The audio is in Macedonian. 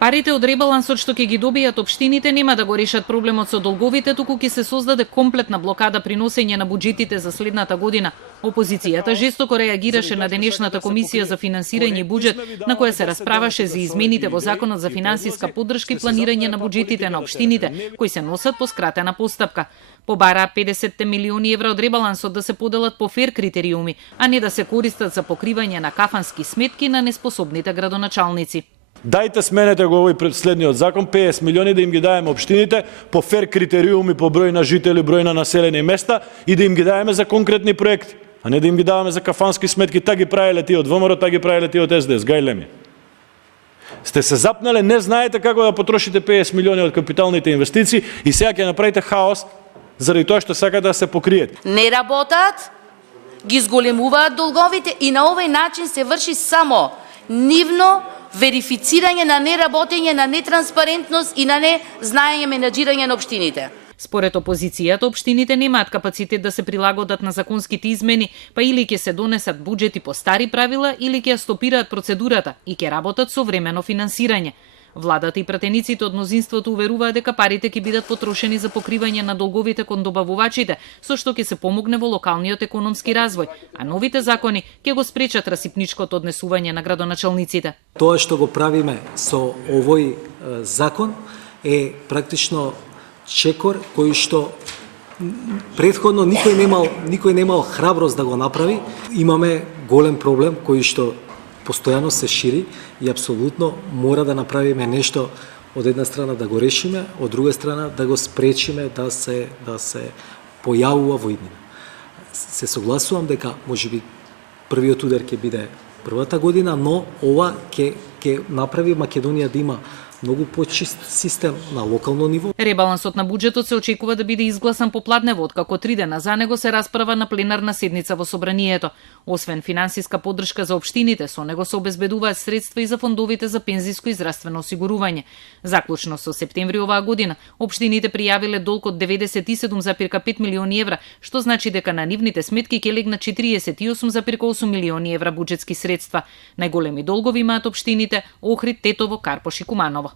Парите од ребалансот што ќе ги добијат општините нема да го решат проблемот со долговите, туку ќе се создаде комплетна блокада при носење на буџетите за следната година. Опозицијата жестоко реагираше на денешната комисија за финансирање и буџет, на која се расправаше за измените во Законот за финансиска поддршка и планирање на буџетите на општините, кои се носат по скратена постапка. Побараа 50 милиони евра од ребалансот да се поделат по фер критериуми, а не да се користат за покривање на кафански сметки на неспособните градоначалници. Дајте сменете го овој следниот закон, 50 милиони да им ги даеме општините по фер критериуми по број на жители, број на населени места и да им ги даеме за конкретни проекти, а не да им ги даваме за кафански сметки, та ги правеле тие од ВМРО, та ги правеле тие од СДС, гајле ми. Сте се запнале, не знаете како да потрошите 50 милиони од капиталните инвестиции и сега ќе направите хаос заради тоа што сакате да се покриете. Не работат, ги зголемуваат долговите и на овој начин се врши само нивно верифицирање на неработење, на нетранспарентност и на незнаење менаџирање на општините. Според опозицијата, општините немаат капацитет да се прилагодат на законските измени, па или ќе се донесат буџети по стари правила, или ќе ја стопираат процедурата и ќе работат со времено финансирање. Владата и пратениците од мнозинството уверуваат дека парите ќе бидат потрошени за покривање на долговите кон добавувачите, со што ќе се помогне во локалниот економски развој, а новите закони ќе го спречат расипничкото однесување на градоначалниците. Тоа што го правиме со овој закон е практично чекор кој што претходно никој немал храброст да го направи. Имаме голем проблем кој што постојано се шири и апсолутно мора да направиме нешто од една страна да го решиме, од друга страна да го спречиме да се појавува во иднина. Се согласувам дека можеби првиот удар ќе биде првата година, но ова ќе направи Македонија да има многу почист систем на локално ниво. Ребалансот на буџетот се очекува да биде изгласан попладнево, откако 3 дена за него се расправа на пленарна седница во Собранието. Освен финансиска поддршка за општините, со него се обезбедуваат средства и за фондовите за пензиско и здравствено осигурување. Заклучно со септември оваа година, општините пријавиле долг од 97,5 милиони евра, што значи дека на нивните сметки ќе легнат 48,8 милиони евра буџетски средства. Најголеми долгови имаат општините Охрид, Тетово, Карпош и Куманово.